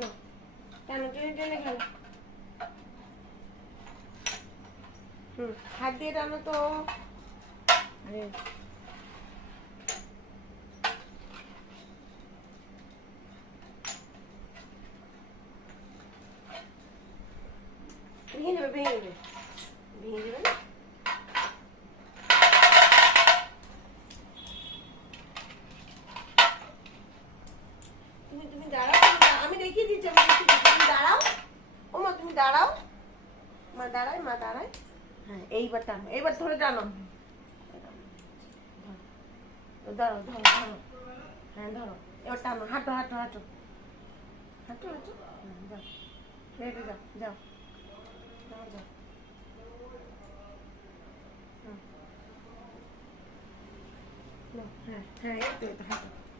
না কেন টেনে টেনে খেলো। হাত দিয়ে টানো তো। আরে ভেঙে যাবে ভেঙে যাবে ভেঙে যাবে না। তুমি দাঁড়াও, আমি দেখিয়ে দিচ্ছি, আমি দেখিয়ে দিচ্ছি। তুমি দাঁড়াও, ও মা তুমি দাঁড়াও, মা দাঁড়ায়, মা দাঁড়ায়। হ্যাঁ এইবার টানো, এইবার ধরে টানো। ধরো ধরো ধরো, হ্যাঁ ধরো, এবার টানো, হাঁটো হাঁটো হাঁটো হাঁটো হাঁটো। যাও রেডি, যাও যাও যাও যাও। হ্যাঁ হ্যাঁ, একটু হাঁটো।